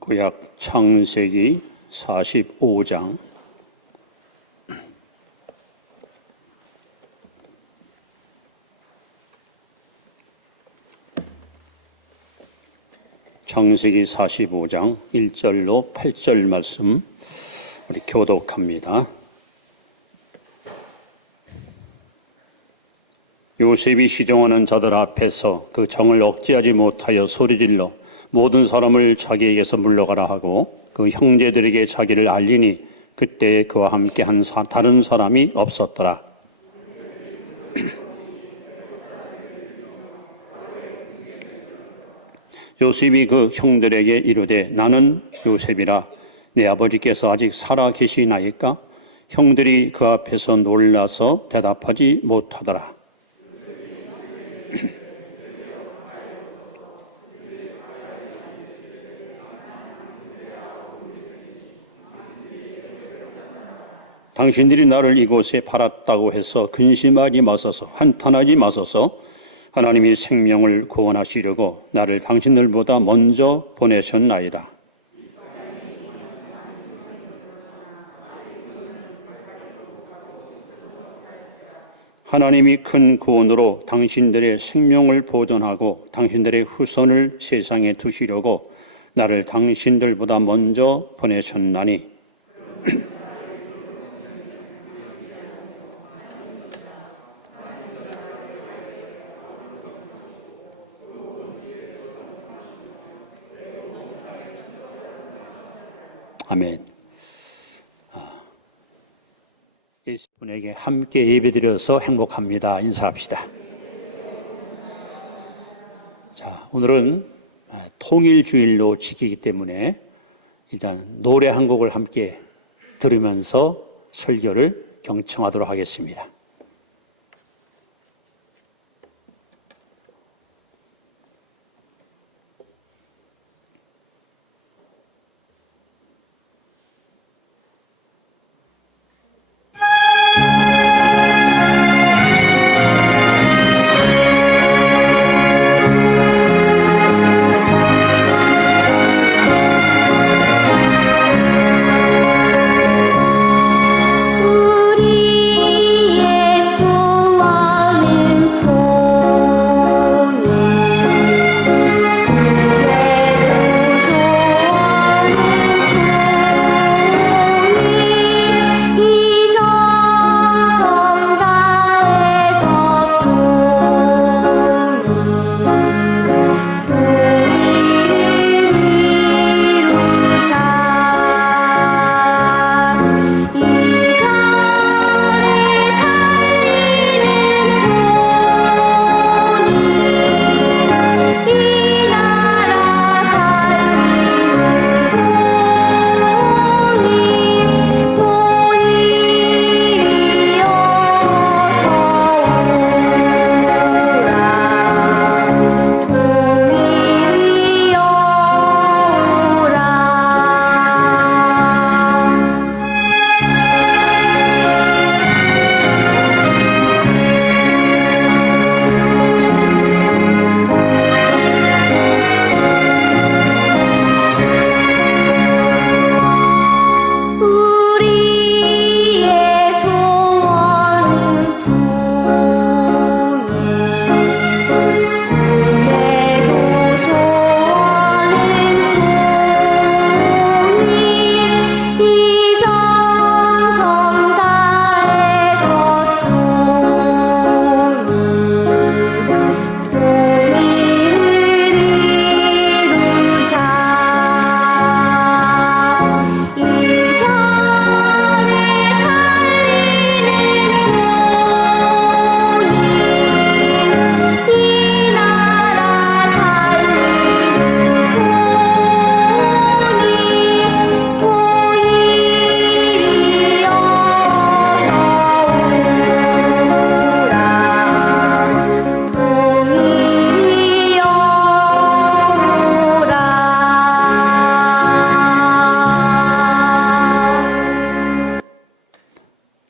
구약 창세기 45장 창세기 45장 1절로 8절 말씀 우리 교독합니다. 요셉이 시종하는 자들 앞에서 그 정을 억제하지 못하여 소리질러 모든 사람을 자기에게서 물러가라 하고 그 형제들에게 자기를 알리니 그때 그와 함께 한 다른 사람이 없었더라. 요셉이 그 형들에게 이르되 나는 요셉이라. 내 아버지께서 아직 살아 계시나이까? 형들이 그 앞에서 놀라서 대답하지 못하더라. 당신들이 나를 이곳에 팔았다고 해서 근심하지 마소서, 한탄하지 마소서. 하나님이 생명을 구원하시려고 나를 당신들보다 먼저 보내셨나이다. 하나님이 큰 구원으로 당신들의 생명을 보존하고 당신들의 후손을 세상에 두시려고 나를 당신들보다 먼저 보내셨나니 아멘. 예수분에게 함께 예배드려서 행복합니다. 인사합시다. 자, 오늘은 통일주일로 지키기 때문에 일단 노래 한 곡을 함께 들으면서 설교를 경청하도록 하겠습니다.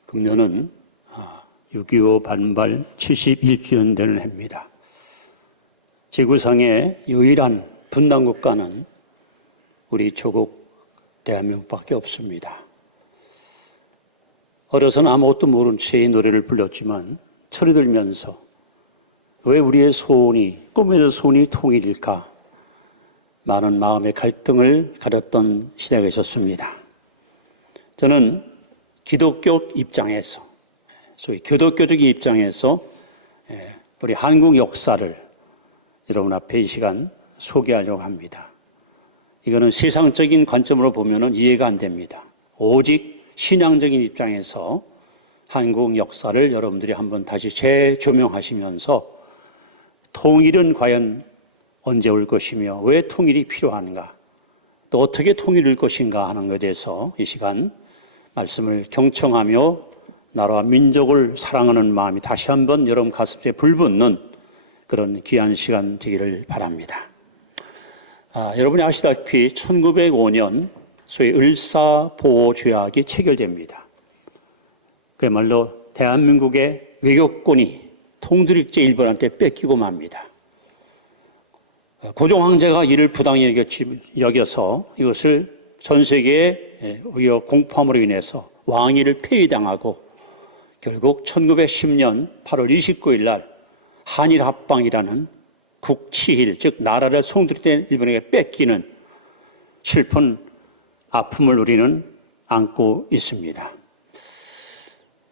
금년은 6.25 반발 71주년 되는 해입니다. 지구상의 유일한 분단국가는 우리 조국 대한민국밖에 없습니다. 어려서는 아무것도 모른 채 이 노래를 불렀지만 철이 들면서 왜 우리의 소원이, 꿈에도 소원이 통일일까? 많은 마음의 갈등을 가렸던 시대가 있었습니다. 저는 기독교 입장에서, 소위 기독교적인 입장에서 우리 한국 역사를 여러분 앞에 이 시간 소개하려고 합니다. 이거는 세상적인 관점으로 보면 이해가 안 됩니다. 오직 신앙적인 입장에서 한국 역사를 여러분들이 한번 다시 재조명하시면서 통일은 과연 언제 올 것이며 왜 통일이 필요한가, 또 어떻게 통일일 것인가 하는 것에 대해서 이 시간 말씀을 경청하며 나라와 민족을 사랑하는 마음이 다시 한번 여러분 가슴에 불붙는 그런 귀한 시간 되기를 바랍니다. 여러분이 아시다시피 1905년 소위 을사보호조약이 체결됩니다. 그야말로 대한민국의 외교권이 통일제 일본한테 뺏기고 맙니다. 고종황제가 이를 부당히 여겨서 이것을 전 세계의 공포함으로 인해서 왕위를 폐위당하고 결국 1910년 8월 29일 날 한일합방이라는 국치힐, 즉 나라를 송두리된 일본에게 뺏기는 슬픈 아픔을 우리는 안고 있습니다.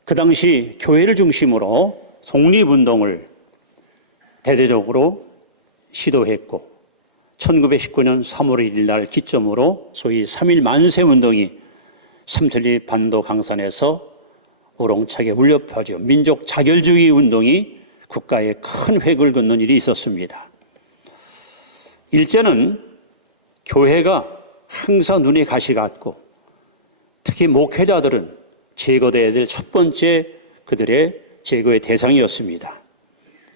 그 당시 교회를 중심으로 독립운동을 대대적으로 시도했고 1919년 3월 1일 날 기점으로 소위 3.1 만세운동이 삼천리 반도 강산에서 우렁차게 울려 퍼져 민족 자결주의 운동이 국가에 큰 획을 긋는 일이 있었습니다. 일제는 교회가 항상 눈에 가시 같고 특히 목회자들은 제거돼야 될 첫 번째 그들의 제거의 대상이었습니다.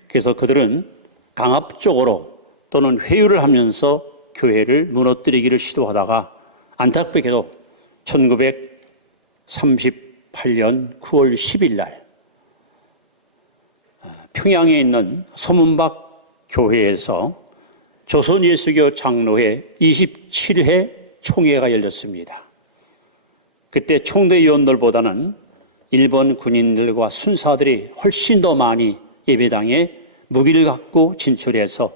그래서 그들은 강압적으로 또는 회유를 하면서 교회를 무너뜨리기를 시도하다가 안타깝게도 1938년 9월 10일 날 평양에 있는 서문박 교회에서 조선예수교 장로회 27회 총회가 열렸습니다. 그때 총대위원들보다는 일본 군인들과 순사들이 훨씬 더 많이 예배당에 무기를 갖고 진출해서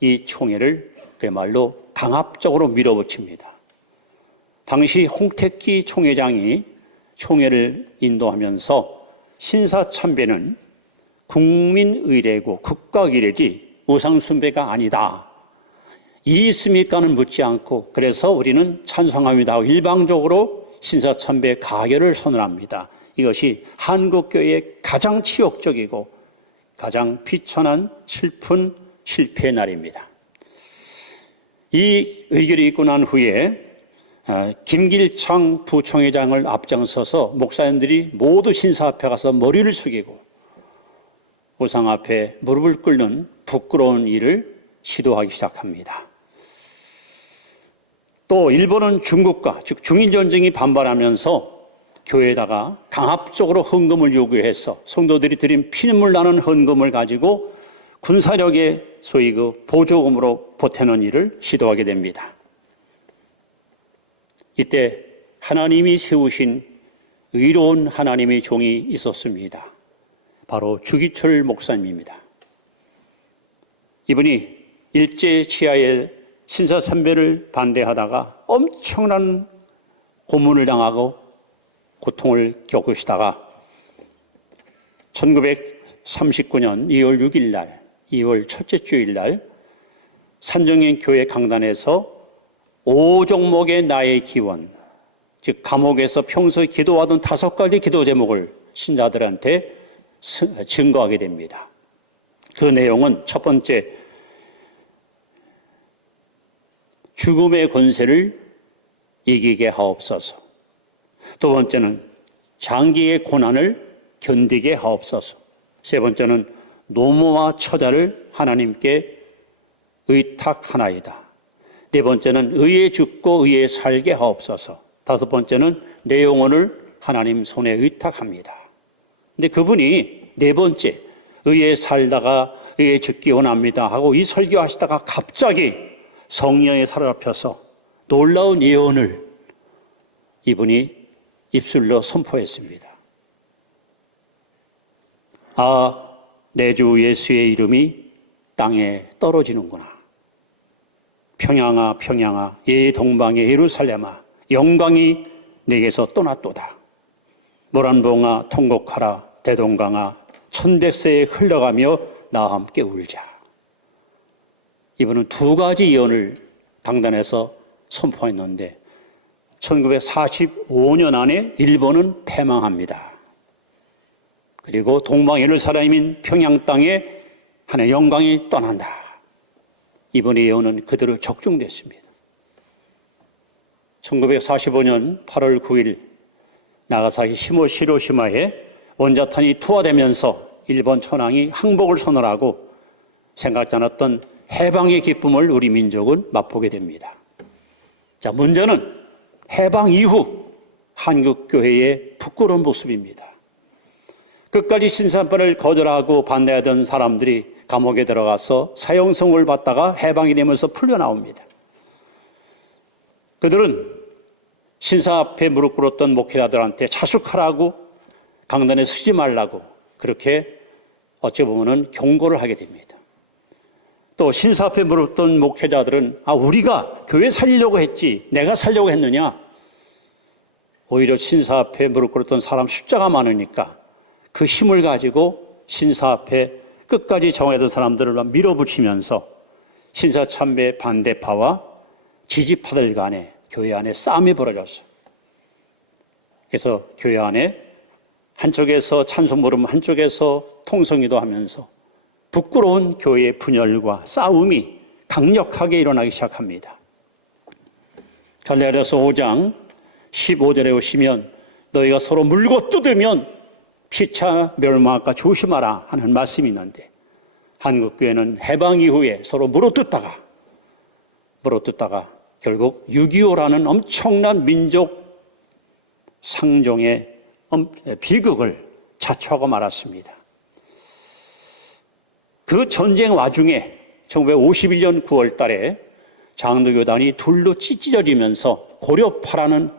이 총회를 그야말로 강압적으로 밀어붙입니다. 당시 홍택기 총회장이 총회를 인도하면서 신사참배는 국민의례고 국가의례지 우상숭배가 아니다. 이의 있습니까는 묻지 않고 그래서 우리는 찬성합니다 하고 일방적으로 신사참배 가결을 선언합니다. 이것이 한국교회의 가장 치욕적이고 가장 비천한 슬픈 실패의 날입니다. 이 의결이 있고 난 후에 김길창 부총회장을 앞장서서 목사님들이 모두 신사 앞에 가서 머리를 숙이고 우상 앞에 무릎을 꿇는 부끄러운 일을 시도하기 시작합니다. 또 일본은 중국과 즉 중인전쟁이 반발하면서 교회에다가 강압적으로 헌금을 요구해서 성도들이 드린 피눈물 나는 헌금을 가지고 군사력의 소위 그 보조금으로 보태는 일을 시도하게 됩니다. 이때 하나님이 세우신 의로운 하나님의 종이 있었습니다. 바로 주기철 목사님입니다. 이분이 일제 치하의 신사참배를 반대하다가 엄청난 고문을 당하고 고통을 겪으시다가 1939년 2월 6일 날, 2월 첫째 주일 날 산정인 교회 강단에서 5종목의 나의 기원, 즉 감옥에서 평소에 기도하던 5가지 기도 제목을 신자들한테 증거하게 됩니다. 그 내용은 첫 번째, 죽음의 권세를 이기게 하옵소서. 두 번째는 장기의 고난을 견디게 하옵소서. 세 번째는 노모와 처자를 하나님께 의탁하나이다. 네 번째는 의에 죽고 의에 살게 하옵소서. 다섯 번째는 내 영혼을 하나님 손에 의탁합니다. 근데 그분이 네 번째, 의에 살다가 의에 죽기 원합니다 하고 이 설교하시다가 갑자기 성령에 사로잡혀서 놀라운 예언을 이분이 입술로 선포했습니다. 아, 내 주 예수의 이름이 땅에 떨어지는구나. 평양아 평양아 동방의 예루살렘아 영광이 내게서 떠났도다. 모란봉아 통곡하라 대동강아 천백세에 흘러가며 나와 함께 울자. 이분은 두 가지 예언을 강단에서 선포했는데 1945년 안에 일본은 패망합니다. 그리고 동방 예루살렘인 평양 땅에 하나의 영광이 떠난다. 이번의 예언은 그대로 적중됐습니다. 1945년 8월 9일 나가사키 히로시마에 원자탄이 투하되면서 일본 천황이 항복을 선언하고 생각지 않았던 해방의 기쁨을 우리 민족은 맛보게 됩니다. 자, 문제는 해방 이후 한국교회의 부끄러운 모습입니다. 끝까지 신사판을 거절하고 반대하던 사람들이 감옥에 들어가서 사형선고를 받다가 해방이 되면서 풀려나옵니다. 그들은 신사 앞에 무릎 꿇었던 목회자들한테 자숙하라고 강단에 서지 말라고 그렇게 어찌 보면 경고를 하게 됩니다. 또 신사 앞에 무릎 꿇던 목회자들은 우리가 교회 살리려고 했지 내가 살려고 했느냐. 오히려 신사 앞에 무릎 꿇었던 사람 숫자가 많으니까 그 힘을 가지고 신사 앞에 끝까지 정해진 사람들을 밀어붙이면서 신사 참배 반대파와 지지파들 간에 교회 안에 싸움이 벌어졌어요. 그래서 교회 안에 한쪽에서 찬송 부르면 한쪽에서 통성기도 하면서 부끄러운 교회의 분열과 싸움이 강력하게 일어나기 시작합니다. 갈라디아서 5장 15절에 오시면 너희가 서로 물고 뜯으면 피차 멸망할까 조심하라 하는 말씀이 있는데 한국교회는 해방 이후에 서로 물어뜯다가 결국 6.25라는 엄청난 민족 상종의 비극을 자초하고 말았습니다. 그 전쟁 와중에 1951년 9월 달에 장로교단이 둘로 찢어지면서 고려파라는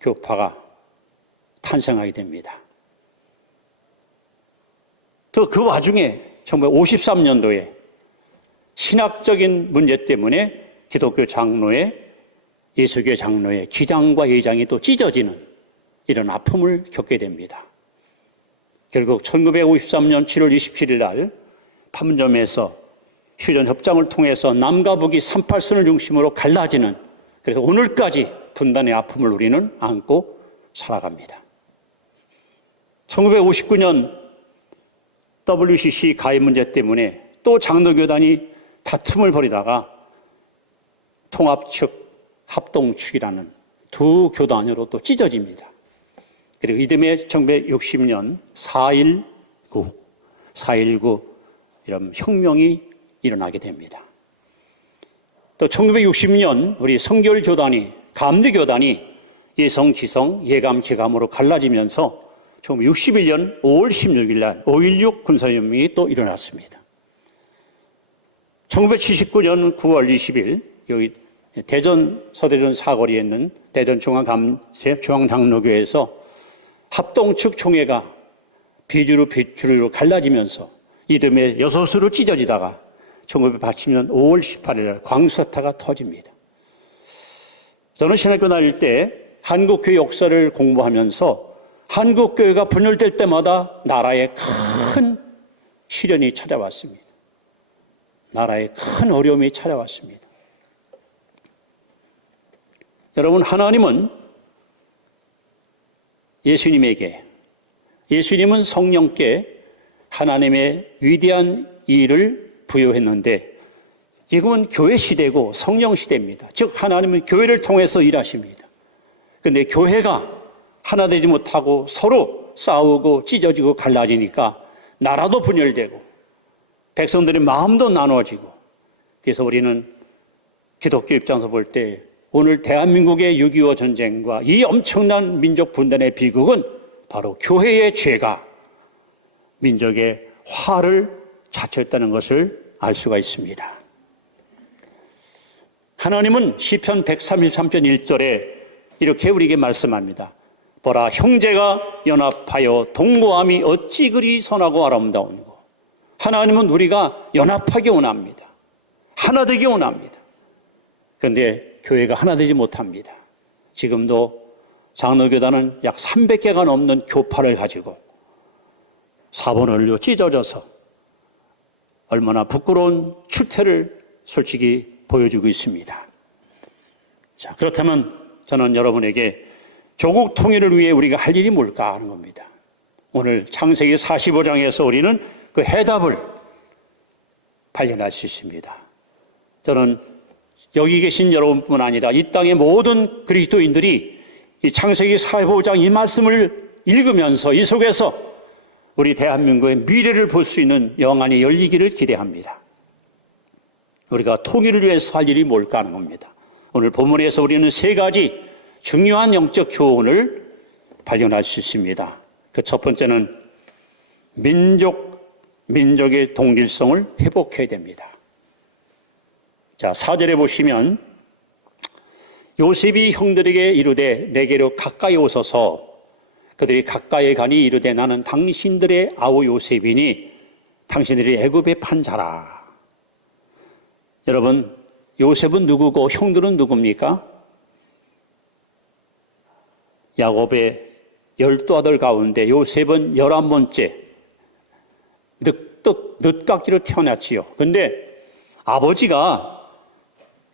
교파가 탄생하게 됩니다. 또 그 와중에 1953년도에 신학적인 문제 때문에 기독교 장로의 예수교 장로의 기장과 예장이 또 찢어지는 이런 아픔을 겪게 됩니다. 결국 1953년 7월 27일 날 판문점에서 휴전 협정을 통해서 남과 북이 38선을 중심으로 갈라지는 그래서 오늘까지 분단의 아픔을 우리는 안고 살아갑니다. 1959년 WCC 가입 문제 때문에 또 장로교단이 다툼을 벌이다가 통합측, 합동측이라는 두 교단으로 또 찢어집니다. 그리고 이듬해 1960년 4.19 이런 혁명이 일어나게 됩니다. 또 1960년 우리 성결교단이 감리교단이 예성, 지성, 예감, 기감으로 갈라지면서 1961년 5월 16일 날 5.16 군사혁명이 또 일어났습니다. 1979년 9월 20일 여기 대전 서대전 사거리에 있는 대전 중앙장로교회에서 합동측 총회가 비주류로 갈라지면서 이듬해 여섯으로 찢어지다가 1980년 5월 18일 날 광수사태가 터집니다. 저는 신학교 다닐 때 한국교회 역사를 공부하면서 한국교회가 분열될 때마다 나라에 큰 시련이 찾아왔습니다. 나라에 큰 어려움이 찾아왔습니다. 여러분, 하나님은 예수님은 성령께 하나님의 위대한 일을 부여했는데 지금은 교회 시대고 성령 시대입니다. 즉 하나님은 교회를 통해서 일하십니다. 그런데 교회가 하나 되지 못하고 서로 싸우고 찢어지고 갈라지니까 나라도 분열되고 백성들의 마음도 나누어지고 그래서 우리는 기독교 입장에서 볼 때 오늘 대한민국의 6.25 전쟁과 이 엄청난 민족 분단의 비극은 바로 교회의 죄가 민족의 화를 자초했다는 것을 알 수가 있습니다. 하나님은 시편 133편 1절에 이렇게 우리에게 말씀합니다. 보라, 형제가 연합하여 동거함이 어찌 그리 선하고 아름다운고. 하나님은 우리가 연합하기 원합니다. 하나 되기 원합니다. 그런데 교회가 하나 되지 못합니다. 지금도 장로교단은 약 300개가 넘는 교파를 가지고 사본을로 찢어져서 얼마나 부끄러운 출퇴를 솔직히 보여주고 있습니다. 자, 그렇다면 저는 여러분에게 조국 통일을 위해 우리가 할 일이 뭘까 하는 겁니다. 오늘 창세기 45장에서 우리는 그 해답을 발견할 수 있습니다. 저는 여기 계신 여러분뿐 아니라 이 땅의 모든 그리스도인들이 이 창세기 45장 이 말씀을 읽으면서 이 속에서 우리 대한민국의 미래를 볼 수 있는 영안이 열리기를 기대합니다. 우리가 통일을 위해서 할 일이 뭘까 하는 겁니다. 오늘 본문에서 우리는 세 가지 중요한 영적 교훈을 발견할 수 있습니다. 그 첫 번째는 민족의 동질성을 회복해야 됩니다. 자, 4절에 보시면 요셉이 형들에게 이르되 내게로 가까이 오소서. 그들이 가까이 가니 이르되 나는 당신들의 아우 요셉이니 당신들이 애굽에 판 자라. 여러분, 요셉은 누구고 형들은 누굽니까? 야곱의 12아들 가운데 요셉은 11번째 늦깎이로 태어났지요. 근데 아버지가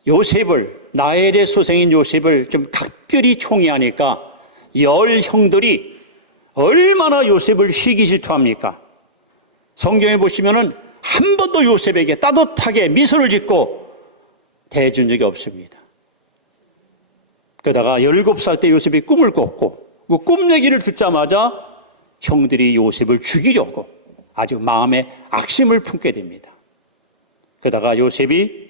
요셉을, 나엘의 소생인 요셉을 좀 각별히 총애하니까 10형들이 얼마나 요셉을 시기 질투합니까? 성경에 보시면은 한 번도 요셉에게 따뜻하게 미소를 짓고 대해준 적이 없습니다. 그러다가 17살 때 요셉이 꿈을 꿨고 그 꿈 얘기를 듣자마자 형들이 요셉을 죽이려고 아주 마음에 악심을 품게 됩니다. 그러다가 요셉이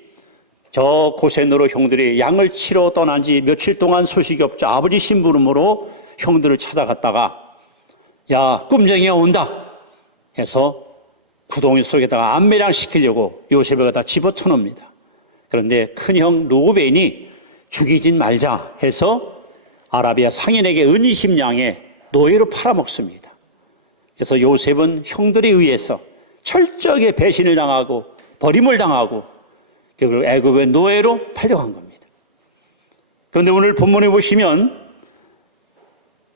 저 고센으로 형들이 양을 치러 떠난 지 며칠 동안 소식이 없자 아버지 심부름으로 형들을 찾아갔다가 야, 꿈쟁이가 온다 해서 구덩이 속에다가 안매장 시키려고 요셉을 갖다 집어쳐놓습니다. 그런데 큰형 루벤이 죽이진 말자 해서 아라비아 상인에게 은 20냥에 노예로 팔아먹습니다. 그래서 요셉은 형들에 의해서 철저하게 배신을 당하고 버림을 당하고 결국 애굽의 노예로 팔려간 겁니다. 그런데 오늘 본문에 보시면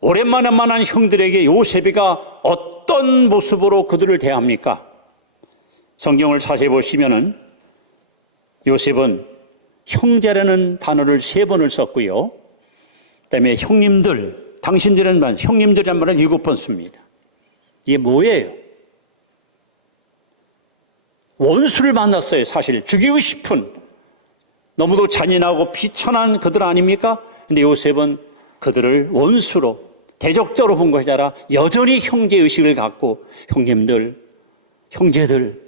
오랜만에 만난 형들에게 요셉이가 어떤 모습으로 그들을 대합니까? 성경을 자세히 보시면은 요셉은 형제라는 단어를 3번을 썼고요. 그다음에 형님들, 당신들은 말, 형님들이란 말을 7번 씁니다. 이게 뭐예요? 원수를 만났어요. 사실 죽이고 싶은, 너무도 잔인하고 비천한 그들 아닙니까? 근데 요셉은 그들을 원수로, 대적자로 본 것이 아니라 여전히 형제의식을 갖고 형님들, 형제들.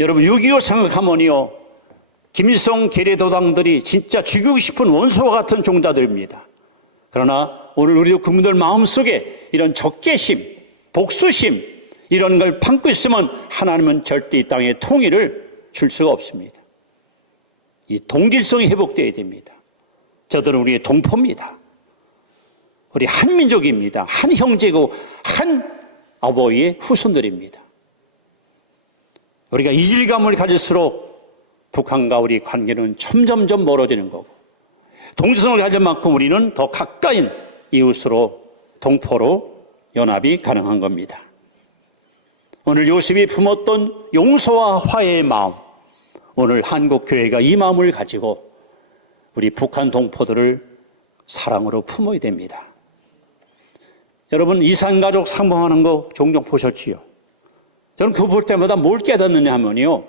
여러분 6.25 생각하면요, 김일성 계례도당들이 진짜 죽이고 싶은 원수와 같은 종자들입니다. 그러나 오늘 우리 국민들 마음속에 이런 적개심, 복수심 이런 걸 품고 있으면 하나님은 절대 이 땅에 통일을 줄 수가 없습니다. 이 동질성이 회복되어야 됩니다. 저들은 우리의 동포입니다. 우리 한 민족입니다. 한 형제고 한 아버지의 후손들입니다. 우리가 이질감을 가질수록 북한과 우리 관계는 점점점 멀어지는 거고, 동질성을 가질 만큼 우리는 더 가까인 이웃으로, 동포로 연합이 가능한 겁니다. 오늘 요셉이 품었던 용서와 화해의 마음, 오늘 한국교회가 이 마음을 가지고 우리 북한 동포들을 사랑으로 품어야 됩니다. 여러분 이산가족 상봉하는 거 종종 보셨지요? 저는 그거 볼 때마다 뭘 깨닫느냐 하면요,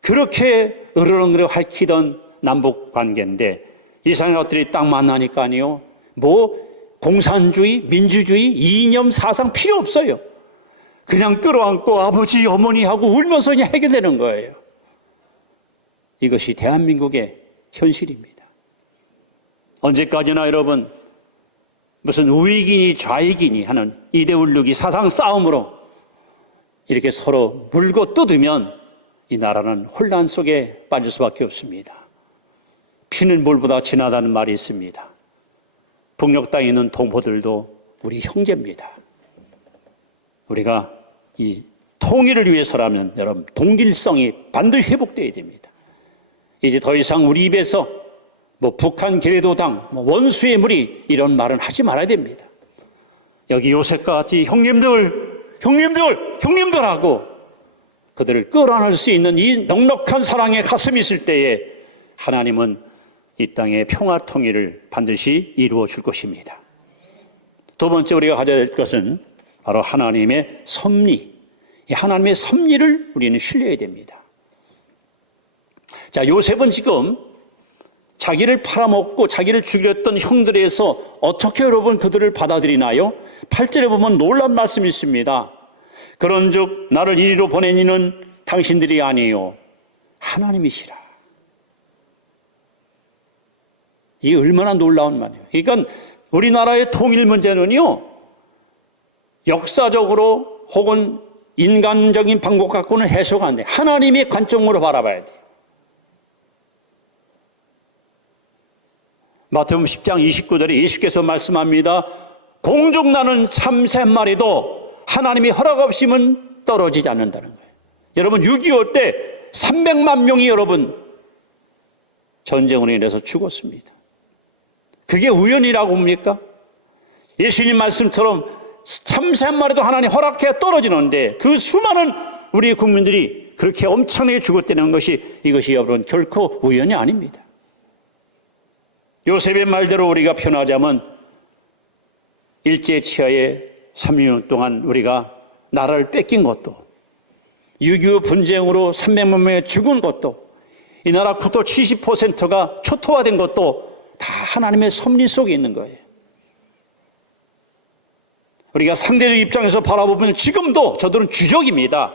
그렇게 으르렁으르 핥히던 남북 관계인데 이산가족들이 딱 만나니까요, 뭐 공산주의, 민주주의, 이념, 사상 필요 없어요. 그냥 끌어안고 아버지, 어머니하고 울면서 그냥 해결되는 거예요. 이것이 대한민국의 현실입니다. 언제까지나 여러분 무슨 우익이니 좌익이니 하는 이데올로기 사상 싸움으로 이렇게 서로 물고 뜯으면 이 나라는 혼란 속에 빠질 수밖에 없습니다. 피는 물보다 진하다는 말이 있습니다. 북녘 땅에 있는 동포들도 우리 형제입니다. 우리가 이 통일을 위해서라면 여러분 동질성이 반드시 회복되어야 됩니다. 이제 더 이상 우리 입에서 북한 계례도당, 원수의 무리 이런 말은 하지 말아야 됩니다. 여기 요셉과 같이 형님들 하고 그들을 끌어안을 수 있는 이 넉넉한 사랑의 가슴이 있을 때에 하나님은 이 땅의 평화 통일을 반드시 이루어 줄 것입니다. 두 번째 우리가 가져야 될 것은 바로 하나님의 섭리. 이 하나님의 섭리를 우리는 신뢰해야 됩니다. 자, 요셉은 지금 자기를 팔아먹고 자기를 죽였던 형들에서 어떻게 여러분 그들을 받아들이나요? 8절에 보면 놀라운 말씀이 있습니다. 그런즉 나를 이리로 보낸 이는 당신들이 아니요 하나님이시라. 이게 얼마나 놀라운 말이에요. 그러니까 우리나라의 통일 문제는요, 역사적으로 혹은 인간적인 방법 갖고는 해소가 안 돼요. 하나님의 관점으로 바라봐야 돼요. 마태복음 10장 29절에 예수께서 말씀합니다. 공중 나는 참새 한 마리도 하나님이 허락 없이면 떨어지지 않는다는 거예요. 여러분 6.25 때 300만 명이 여러분 전쟁으로 인해서 죽었습니다. 그게 우연이라고 봅니까? 예수님 말씀처럼 참새 한 마리도 하나님 허락해 떨어지는데 그 수많은 우리 국민들이 그렇게 엄청나게 죽었다는 것이 이것이 여러분 결코 우연이 아닙니다. 요셉의 말대로 우리가 표현하자면 일제치하에 3년 동안 우리가 나라를 뺏긴 것도 6.25 분쟁으로 300만 명이 죽은 것도 이 나라 국토 70%가 초토화된 것도 다 하나님의 섭리 속에 있는 거예요. 우리가 상대적 입장에서 바라보면 지금도 저들은 주적입니다.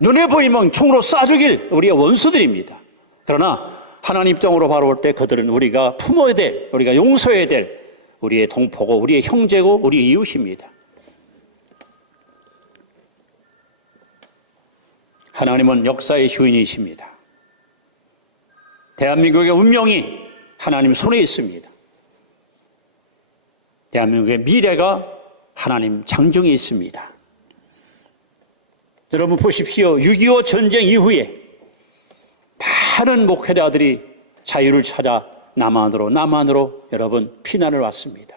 눈에 보이면 총으로 쏴 죽일 우리의 원수들입니다. 그러나 하나님 입장으로 바라볼 때 그들은 우리가 품어야 될, 우리가 용서해야 될 우리의 동포고 우리의 형제고 우리의 이웃입니다. 하나님은 역사의 주인이십니다. 대한민국의 운명이 하나님 손에 있습니다. 대한민국의 미래가 하나님 장정에 있습니다. 여러분 보십시오. 6.25 전쟁 이후에 많은 목회자들이 자유를 찾아 남한으로 여러분 피난을 왔습니다.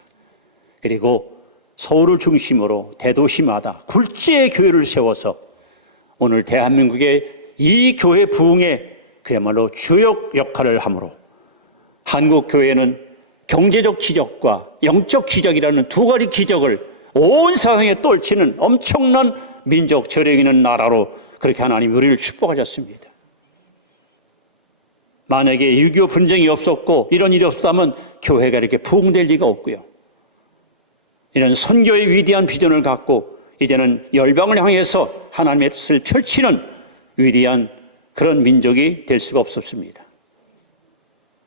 그리고 서울을 중심으로 대도시마다 굴지의 교회를 세워서 오늘 대한민국의 이 교회 부흥에 그야말로 주역 역할을 하므로 한국 교회는 경제적 기적과 영적 기적이라는 두 가지 기적을 온 세상에 떨치는 엄청난 민족 저력 있는 나라로 그렇게 하나님이 우리를 축복하셨습니다. 만약에 6.25 분쟁이 없었고 이런 일이 없었다면 교회가 이렇게 부흥될 리가 없고요. 이런 선교의 위대한 비전을 갖고 이제는 열방을 향해서 하나님의 뜻을 펼치는 위대한 그런 민족이 될 수가 없었습니다.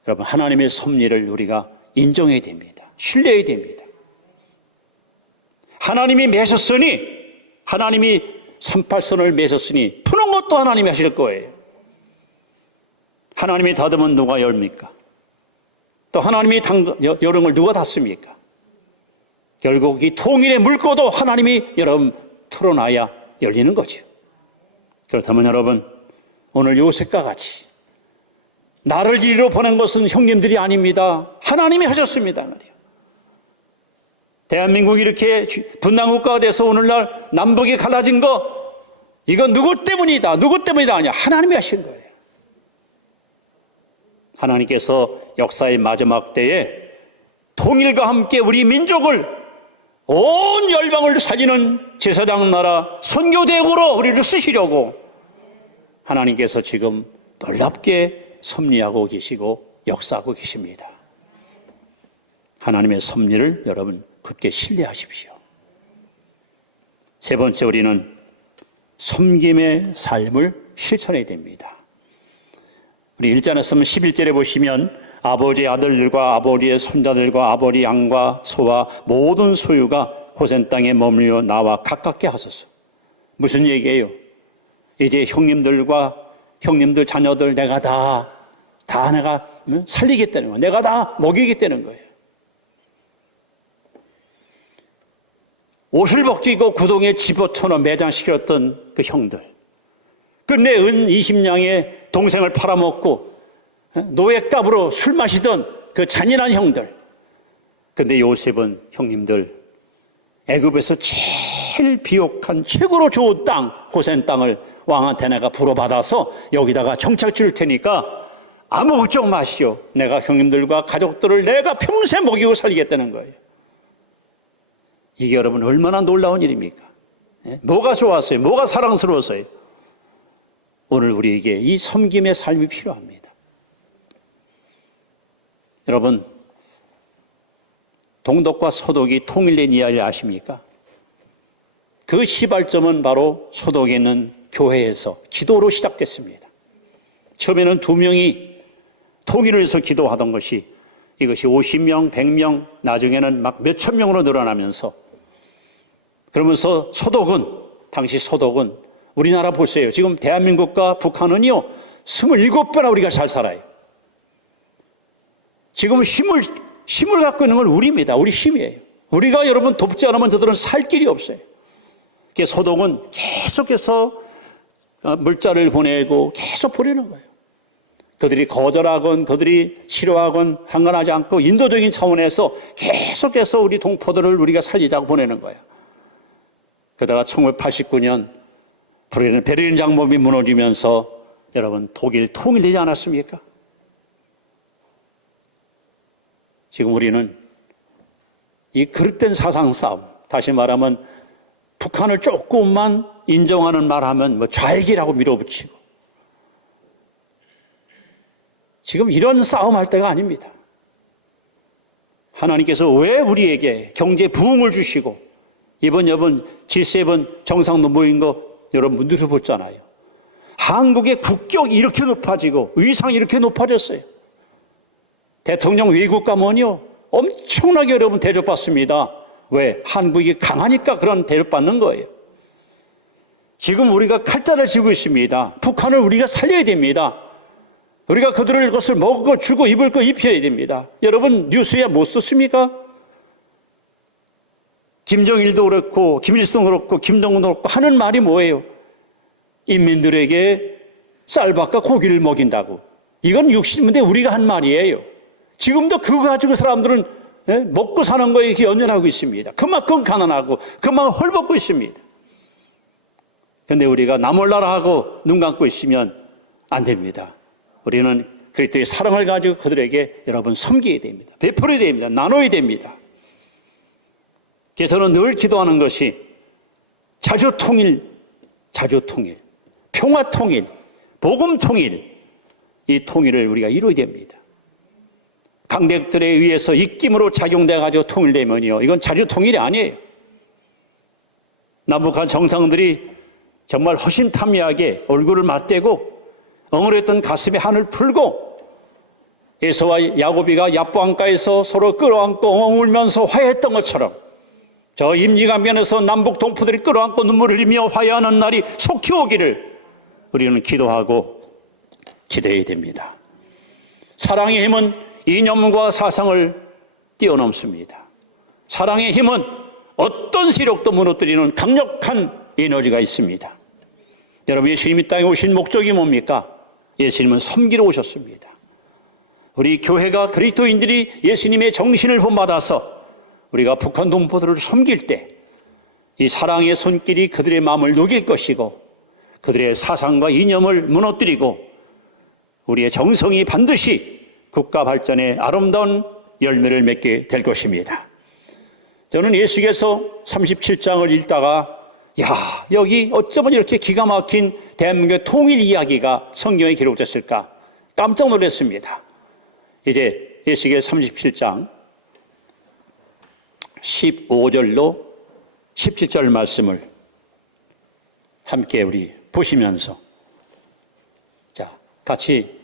여러분 하나님의 섭리를 우리가 인정해야 됩니다. 신뢰해야 됩니다. 하나님이 매셨으니 하나님이 38선을 매셨으니 푸는 것도 하나님이 하실 거예요. 하나님이 닫으면 누가 열입니까? 또 하나님이 여름을 누가 닫습니까? 결국 이 통일의 물꼬도 하나님이 여러분 틀어놔야 열리는 거죠. 그렇다면 여러분 오늘 요셉과 같이 나를 이리로 보낸 것은 형님들이 아닙니다. 하나님이 하셨습니다. 말이에요. 대한민국이 이렇게 분단국가가 돼서 오늘날 남북이 갈라진 거 이건 누구 때문이다 아니야. 하나님이 하신 거예요. 하나님께서 역사의 마지막 때에 통일과 함께 우리 민족을 온 열방을 살리는 제사장 나라 선교대국으로 우리를 쓰시려고 하나님께서 지금 놀랍게 섭리하고 계시고 역사하고 계십니다. 하나님의 섭리를 여러분 굳게 신뢰하십시오. 세 번째 우리는 섬김의 삶을 실천해야 됩니다. 우리 1장에서 11절에 보시면 아버지의 아들들과 아버지의 손자들과 아버지 양과 소와 모든 소유가 고센 땅에 머물러 나와 가깝게 하소서. 무슨 얘기예요? 이제 형님들 자녀들 내가 다 내가 살리겠다는 거예요. 내가 다 먹이겠다는 거예요. 옷을 벗기고 구덩이에 집어넣어 매장시켰던 그 형들, 그 내 은 20냥의 동생을 팔아먹고 노예값으로 술 마시던 그 잔인한 형들. 근데 요셉은 형님들, 애굽에서 제일 비옥한 최고로 좋은 땅, 고센 땅을 왕한테 내가 불어받아서 여기다가 정착 지을 테니까 아무 걱정 마시오. 내가 형님들과 가족들을 내가 평생 먹이고 살리겠다는 거예요. 이게 여러분 얼마나 놀라운 일입니까? 뭐가 좋았어요? 뭐가 사랑스러웠어요? 오늘 우리에게 이 섬김의 삶이 필요합니다. 여러분, 동독과 서독이 통일된 이야기를 아십니까? 그 시발점은 바로 서독에 있는 교회에서 기도로 시작됐습니다. 처음에는 2명이 통일을 위해서 기도하던 것이 이것이 50명, 100명, 나중에는 막 몇천 명으로 늘어나면서, 그러면서 당시 서독은 우리나라 보세요. 지금 대한민국과 북한은요 27배나 우리가 잘 살아요. 지금 힘을 갖고 있는 건 우리입니다. 우리 힘이에요. 우리가 여러분 돕지 않으면 저들은 살 길이 없어요. 그래서 서독은 계속해서 물자를 보내고 계속 보내는 거예요. 그들이 거절하건 그들이 싫어하건 상관하지 않고 인도적인 차원에서 계속해서 우리 동포들을 우리가 살리자고 보내는 거예요. 그러다가 1989년 베를린 장벽이 무너지면서 여러분 독일 통일되지 않았습니까? 지금 우리는 이 그릇된 사상 싸움, 다시 말하면 북한을 조금만 인정하는 말하면 좌익이라고 밀어붙이고, 지금 이런 싸움할 때가 아닙니다. 하나님께서 왜 우리에게 경제 부흥을 주시고 이번 G7 정상도 모인 거 여러분 들어보잖아요. 한국의 국격이 이렇게 높아지고 위상이 이렇게 높아졌어요. 대통령 외국 가면요 엄청나게 여러분 대접받습니다. 왜? 한국이 강하니까 그런 대접받는 거예요. 지금 우리가 칼자를 쥐고 있습니다. 북한을 우리가 살려야 됩니다. 우리가 그들을 것을 먹을 거 주고 입을 거 입혀야 됩니다. 여러분 뉴스에 못 썼습니까? 김정일도 그렇고 김일성도 그렇고 김정은도 그렇고 하는 말이 뭐예요? 인민들에게 쌀밥과 고기를 먹인다고. 이건 60년대 우리가 한 말이에요. 지금도 그거 가지고 사람들은 먹고 사는 거에 이렇게 연연하고 있습니다. 그만큼 가난하고 그만큼 헐벗고 있습니다. 그런데 우리가 나 몰라라 하고 눈 감고 있으면 안 됩니다. 우리는 그리스도의 사랑을 가지고 그들에게 여러분 섬겨야 됩니다. 베풀어야 됩니다. 나눠야 됩니다. 그래서 저는 늘 기도하는 것이 자주통일, 평화통일, 복음통일, 이 통일을 우리가 이루어야 됩니다. 강대국들에 의해서 입김으로 작용돼가지고 통일되면요, 이건 자주통일이 아니에요. 남북한 정상들이 정말 허심탄회하게 얼굴을 맞대고 엉얼했던 가슴에 한을 풀고 에서와 야곱이가 야보강가에서 서로 끌어안고 엉엉 울면서 화해했던 것처럼 저 임진강변에서 남북 동포들이 끌어안고 눈물을 흘리며 화해하는 날이 속히 오기를 우리는 기도하고 기대해야 됩니다. 사랑의 힘은 이념과 사상을 뛰어넘습니다. 사랑의 힘은 어떤 세력도 무너뜨리는 강력한 에너지가 있습니다. 여러분, 예수님이 땅에 오신 목적이 뭡니까? 예수님은 섬기러 오셨습니다. 우리 교회가 그리스도인들이 예수님의 정신을 본받아서 우리가 북한 동포들을 섬길 때 이 사랑의 손길이 그들의 마음을 녹일 것이고 그들의 사상과 이념을 무너뜨리고 우리의 정성이 반드시 국가 발전의 아름다운 열매를 맺게 될 것입니다. 저는 예수께서 37장을 읽다가 여기 어쩌면 이렇게 기가 막힌 대한민국의 통일 이야기가 성경에 기록됐을까 깜짝 놀랐습니다. 이제 예수께서 37장 15절로 17절 말씀을 함께 우리 보시면서 같이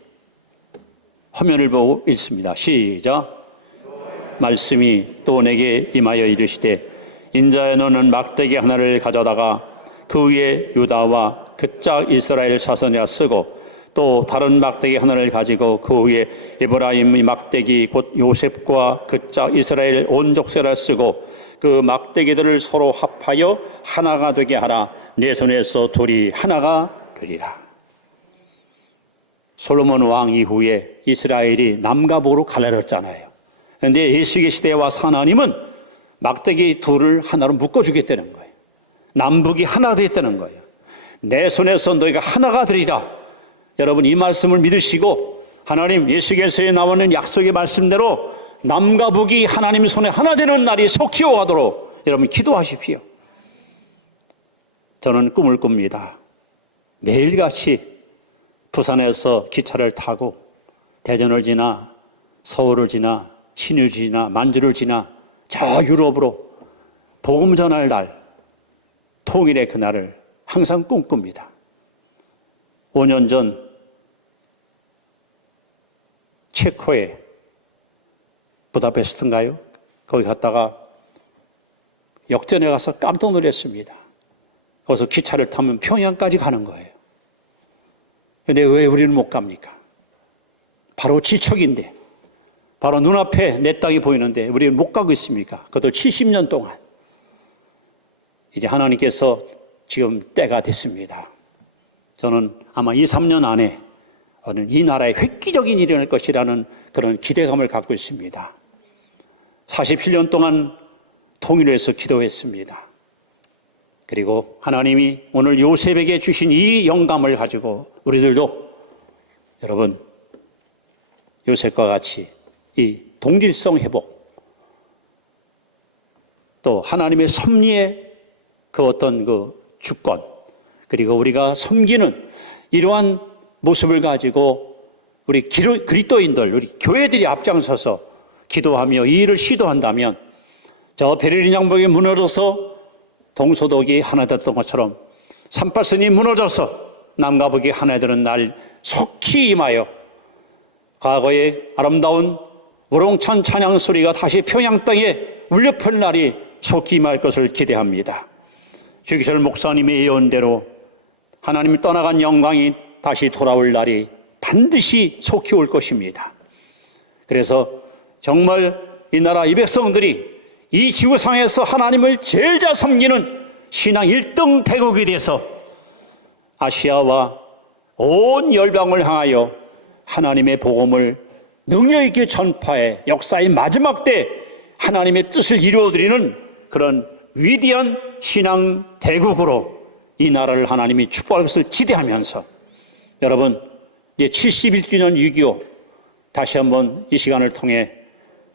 화면을 보고 읽습니다. 시작. 말씀이 또 내게 임하여 이르시되 인자야 너는 막대기 하나를 가져다가 그 위에 유다와 그 짝 이스라엘 사선이라 쓰고 또 다른 막대기 하나를 가지고 그 위에 에브라임의 막대기 곧 요셉과 그 짝 이스라엘 온 족쇄라 쓰고 그 막대기들을 서로 합하여 하나가 되게 하라. 내 손에서 돌이 하나가 되리라. 솔로몬 왕 이후에 이스라엘이 남과 북으로 갈라졌잖아요. 그런데 예수의 시대에 와서 하나님은 막대기 둘을 하나로 묶어주겠다는 거예요. 남북이 하나 되겠다는 거예요. 내 손에서 너희가 하나가 되리라. 여러분 이 말씀을 믿으시고 하나님 예수께서의 나오는 약속의 말씀대로 남과 북이 하나님 손에 하나 되는 날이 속히 오가도록 여러분 기도하십시오. 저는 꿈을 꿉니다. 매일같이 부산에서 기차를 타고 대전을 지나 서울을 지나 신의를 지나 만주를 지나 저 유럽으로 복음 전할 날, 통일의 그날을 항상 꿈꿉니다. 5년 전 체코에 부다페스트인가요? 거기 갔다가 역전에 가서 깜짝 놀랐습니다. 거기서 기차를 타면 평양까지 가는 거예요. 그런데 왜 우리는 못 갑니까? 바로 지척인데, 바로 눈앞에 내 땅이 보이는데 우리는 못 가고 있습니까? 그것도 70년 동안. 이제 하나님께서 지금 때가 됐습니다. 저는 아마 2, 3년 안에 이 나라에 획기적인 일이 일어날 것이라는 그런 기대감을 갖고 있습니다. 47년 동안 통일해서 기도했습니다. 그리고 하나님이 오늘 요셉에게 주신 이 영감을 가지고 우리들도 여러분 요셉과 같이 이 동질성 회복 또 하나님의 섭리의 그 어떤 그 주권 그리고 우리가 섬기는 이러한 모습을 가지고 우리 그리스도인들 우리 교회들이 앞장서서 기도하며 이 일을 시도한다면 저 베를린 장벽이 무너져서 동서독이 하나 됐던 것처럼 38선이 무너져서 남과 북이 하나 되는 날 속히 임하여 과거의 아름다운 우렁찬 찬양 소리가 다시 평양 땅에 울려 펼 날이 속히 임할 것을 기대합니다. 주기철 목사님의 예언대로 하나님이 떠나간 영광이 다시 돌아올 날이 반드시 속히 올 것입니다. 그래서 정말 이 나라 이 백성들이 이 지구상에서 하나님을 제일 잘 섬기는 신앙 1등 대국이 돼서 아시아와 온 열방을 향하여 하나님의 복음을 능력 있게 전파해 역사의 마지막 때 하나님의 뜻을 이루어드리는 그런 위대한 신앙 대국으로 이 나라를 하나님이 축복할 것을 기대하면서 여러분 이제 71주년 6.25 다시 한번 이 시간을 통해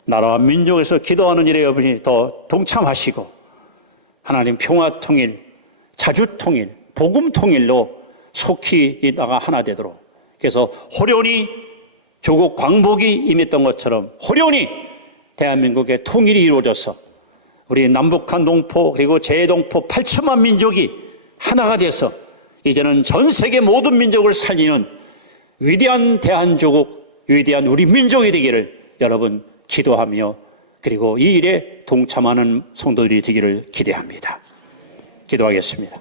나라와 민족에서 기도하는 일에 여러분이 더 동참하시고 하나님 평화 통일, 자주 통일, 복음 통일로 속히 이 나라가 하나 되도록 그래서 호련히 조국 광복이 임했던 것처럼 호련히 대한민국의 통일이 이루어져서 우리 남북한 동포 그리고 재동포 8천만 민족이 하나가 돼서 이제는 전 세계 모든 민족을 살리는 위대한 대한조국, 위대한 우리 민족이 되기를 여러분 기도하며 그리고 이 일에 동참하는 성도들이 되기를 기대합니다. 기도하겠습니다.